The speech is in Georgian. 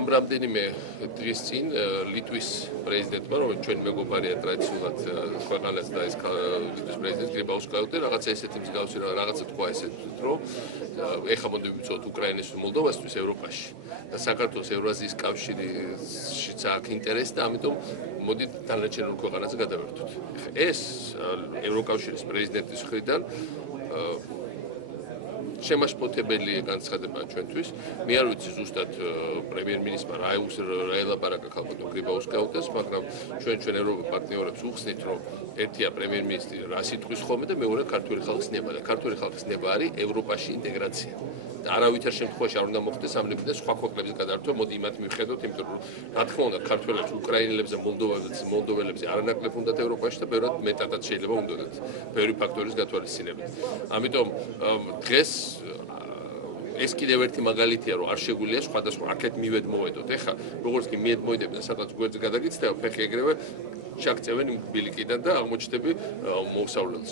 ამ რამდენიმე დღის წინ ლიტვის პრეზიდენტმა, რომელიც ჩვენ მეგობარია ტრადიციულად ქვეყანას და ეს ლიტვის პრეზიდენტი გრიბაუსკაიუტი რაღაცა ესეთი მსგავსი რაღაცა თქვა ესეთ, რომ ეხლა მოდი ვიწოთ უკრაინის მოლდოვასთვის ევროპაში და საქართველოს ევრაზიის კავშირშიც აქვს ინტერესი და ამიტომ მოდი დანარჩენ ქვეყანაზე გადავერთოთ. ეს ევროკავშირის პრეზიდენტის მხრიდან შემაშფოთებელია განცხადება ჩვენთვის. მე არ ვიცი ზუსტად პრემიერ-მინისტრმა რა ელაპარაკა ქალბატონ გრიბაუსკაიუტეს, მაგრამ ჩვენ ევროპულ პარტნიორებს უხსნით, რომ ერთია პრემიერ-მინისტრი რა სიტყვის ხოლმე და მეორე ქართული ხალხის ნება და ქართული ხალხის ნება არის ევროპაში ინტეგრაცია. და არავითარ შემთხვევაში არ უნდა მოხდეს ამ ლებიდან სხვა ქვეყნების გადართვა, მოდი იმათ მივხედოთ, იმიტომ რომ რა თქმა უნდა ქართველებს, უკრაინელებს და მოლდოველებს არანაკლებ უნდათ ევროპაში და ბევრად მეტადაც შეიძლება უნდათ ბევრი ფაქტორის გათვალისწინებით. ამიტომ დღეს ეს კიდევ ერთი მაგალითია, რომ არ შეგვიძლია სხვადასხვა აქეთ მივედმოვედოთ. ეხლა როგორც კი მიედმოვიდებენ სადღაც გვერდზე გადაგიცდება, ფეხი ეგრევე ჩაქცევენ ბილიკიდან და აღმოჩნდები მოუსავლელს.